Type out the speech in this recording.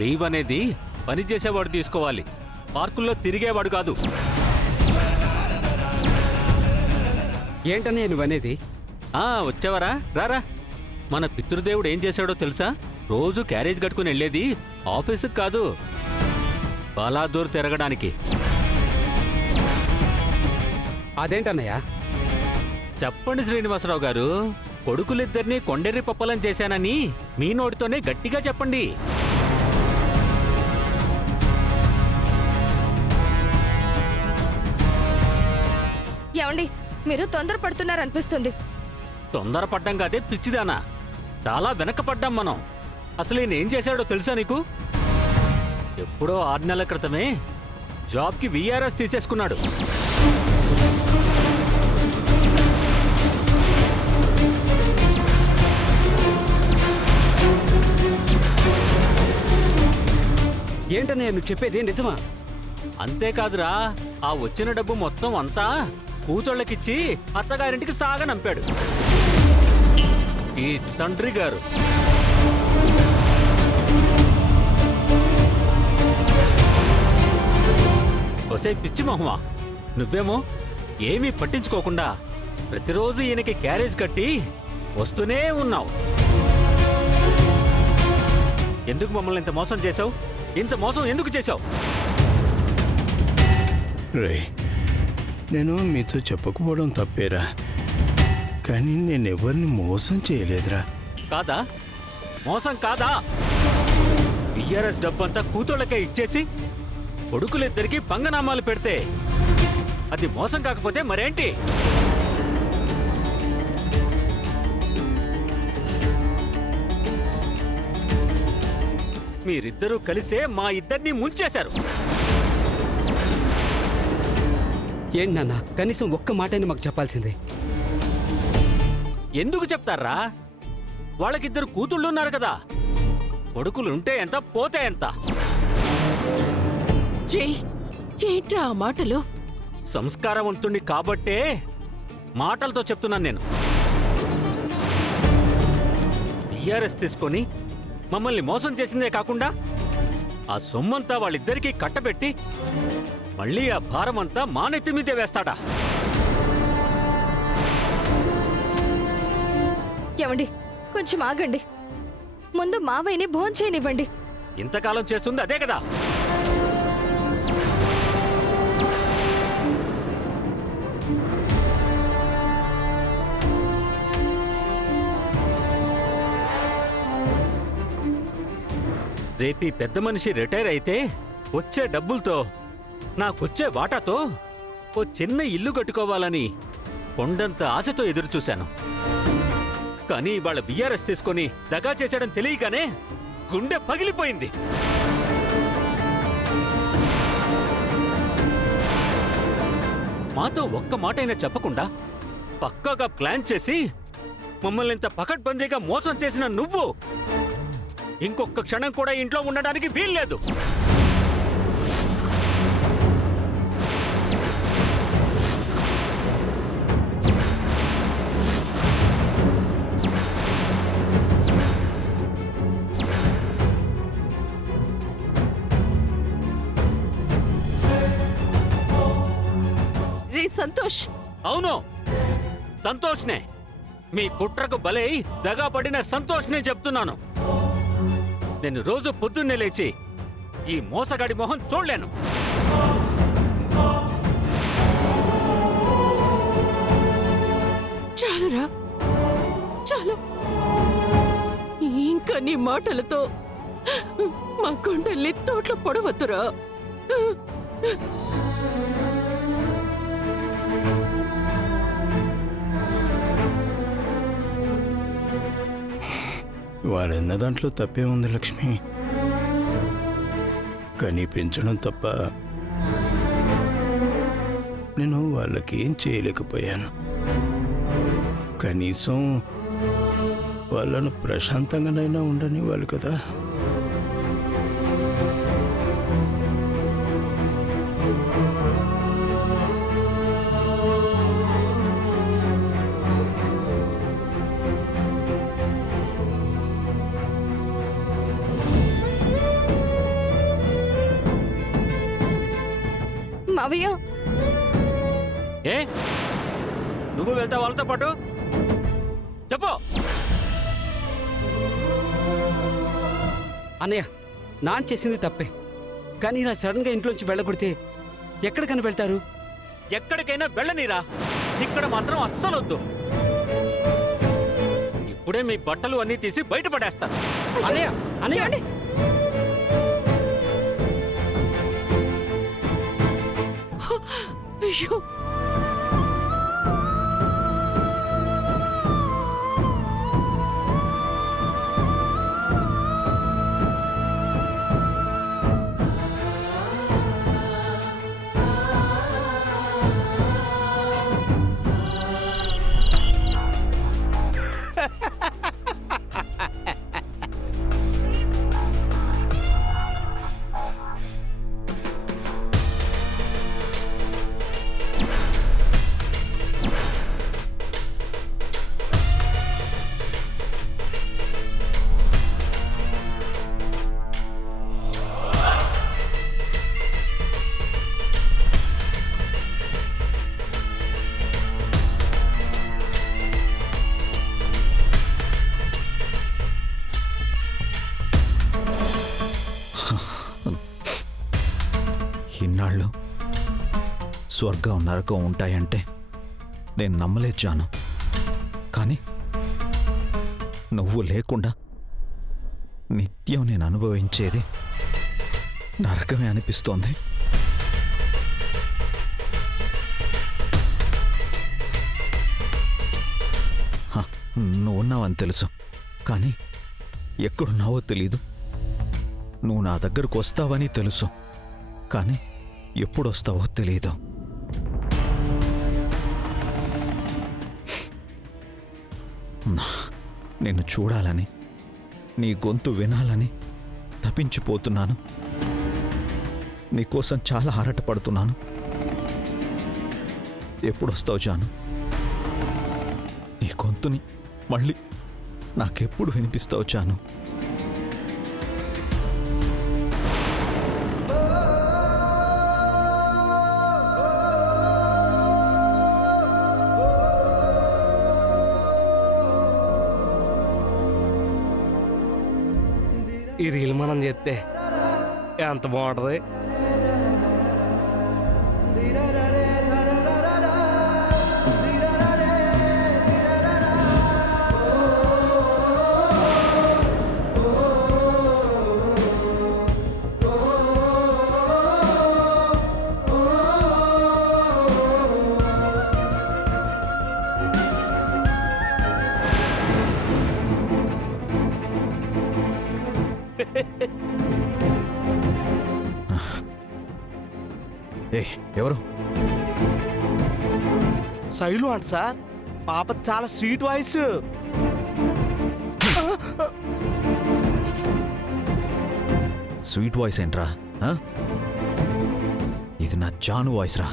Leave అనేది పని చేసేవాడు తీసుకోవాలి, పార్కుల్లో తిరిగేవాడు కాదు. ఏంటనే నువ్వనేది? వచ్చావరా, రారా. మన పితృదేవుడు ఏం చేశాడో తెలుసా? రోజు క్యారేజ్ కట్టుకుని వెళ్ళేది ఆఫీసుకు కాదు, బలాదూర్ తిరగడానికి. అదేంటన్నయ్యా? చెప్పండి శ్రీనివాసరావు గారు, కొడుకులిద్దరినీ కొండెర్రి పప్పలం చేశానని మీ నోటితోనే గట్టిగా చెప్పండి. ఏమండి, మీరు తొందరపడుతున్నారనిపిస్తుంది. తొందరపడ్డం కాదే పిచ్చిదానా, చాలా వెనకపడ్డాం మనం. అసలు ఈయన ఏం చేశాడో తెలుసా నీకు? ఎప్పుడో 6 నెలల క్రితమే జాబ్కి విఆర్ఎస్ తీసేసుకున్నాడు. ఏంటన్నయ్య నువ్వు చెప్పేది నిజమా? అంతేకాదురా, ఆ వచ్చిన డబ్బు మొత్తం అంతా కూతుళ్ళకిచ్చి అత్తగారింటికి సాగనంపాడు ఈ తండ్రి గారు. ఒసే పిచ్చి మొహమా, నువ్వేమో ఏమీ పట్టించుకోకుండా ప్రతిరోజు ఈయనకి క్యారేజ్ కట్టి వస్తూనే ఉన్నావు. ఎందుకు మమ్మల్ని ఇంత మోసం చేశావు? ఇంత మోసం ఎందుకు చేశావు? రే, నేను మీతో చెప్పకపోవడం తప్పేరా, కానీ నేనెవరిని మోసం చేయలేదురా. కాదా? మోసం కాదా? విఆర్ఎస్ డబ్బంతా కూతుళ్ళకే ఇచ్చేసి కొడుకులిద్దరికీ పంగనామాలు పెడితే అది మోసం కాకపోతే మరేంటి? మీరిద్దరూ కలిసే మా ఇద్దరిని ముంచేశారు. ఏంటి నాన్న, కనీసం ఒక్క మాటని మాకు చెప్పాల్సిందే. ఎందుకు చెప్తారా? వాళ్ళకిద్దరు కూతుళ్ళున్నారు కదా, కొడుకులుంటే ఎంత పోతే ఎంత. ఏంట్రా ఆ మాటలు? సంస్కారవంతుణ్ణి కాబట్టే మాటలతో చెప్తున్నాను నేను. టీఆర్ఎస్ తీసుకొని మమ్మల్ని మోసం చేసిందే కాకుండా ఆ సొమ్మంతా వాళ్ళిద్దరికీ కట్టబెట్టి మళ్ళీ ఆ భారమంతా మా నెత్తి మీదే వేస్తాడా? ఏమండి, కొంచెం ఆగండి. ముందు మావయ్యని భోంచేయనివ్వండి. ఇంతకాలం చేస్తుంది అదే కదా. రేపీ పెద్ద మనిషి రిటైర్ అయితే వచ్చే డబ్బులతో, నాకొచ్చే వాటాతో ఓ చిన్న ఇల్లు కట్టుకోవాలని కొండంత ఆశతో ఎదురుచూశాను. కానీ వాళ్ళ బిఆర్ఎస్ తీసుకొని దగా చేశాడని తెలియగానే గుండె పగిలిపోయింది. మాతో ఒక్క మాటైనా చెప్పకుండా పక్కాగా ప్లాన్ చేసి మమ్మల్ని ఇంత పకడ్బందీగా మోసం చేసిన నువ్వు ఇంకొక క్షణం కూడా ఇంట్లో ఉండడానికి వీల్లేదు. రే సంతోష్. అవును, సంతోష్నే. మీ కుట్రకు బలై దగా పడిన సంతోష్నే చెప్తున్నాను. నేను రోజు పొద్దున్నే లేచి ఈ మోసగాడి మొహం చూడలేను. చాలురా, చాలు. ఇంకా నీ మాటలతో మా కొండల్ని తోటలో పొడవద్దురా. వాడన్న దాంట్లో తప్పే ఉంది లక్ష్మి, కానీ పెంచడం తప్ప నేను వాళ్ళకేం చేయలేకపోయాను. కనీసం వాళ్ళను ప్రశాంతంగానైనా ఉండనివ్వాలి కదా. మావయ్య ఏ నువ్వు వెళ్తా వాళ్ళతో పాటు చెప్పు. అన్నయ్య నాన్న చేసింది తప్పే, కానీ ఇలా సడన్గా ఇంట్లోంచి వెళ్ళగొడితే ఎక్కడికని వెళ్తారు? ఎక్కడికైనా వెళ్ళనీరా, ఇక్కడ మాత్రం అస్సలు వద్దు. ఇప్పుడే మీ బట్టలు అన్నీ తీసి బయటపడేస్తాను. అన్నయ్య అన్నయ్య ఏమండి? అయ్యో ఇన్నాళ్ళు స్వర్గం నరకం ఉంటాయంటే నేను నమ్మలేదు జాను. కానీ నువ్వు లేకుండా నిత్యం నేను అనుభవించేది నరకమే అనిపిస్తోంది. నువ్వున్నావని తెలుసు, కానీ ఎక్కడున్నావో తెలీదు. నువ్వు నా దగ్గరకు వస్తావని తెలుసు, కానీ ఎప్పుడొస్తావో తెలీదు. నిన్ను చూడాలని, నీ గొంతు వినాలని తపించిపోతున్నాను. నీకోసం చాలా ఆరాటపడుతున్నాను. ఎప్పుడొస్తావు జాను? నీ గొంతుని మళ్ళీ నాకెప్పుడు వినిపిస్తావు జాను? ఈ రీల్ మనం చేస్తే ఎంత బాగుంటుంది. ఏ ఎవరు? శైలు అంట సార్, పాప చాలా స్వీట్ వాయిస్. స్వీట్ వాయిస్ ఏంట్రా? ఇది నా జాను వాయిస్ రా.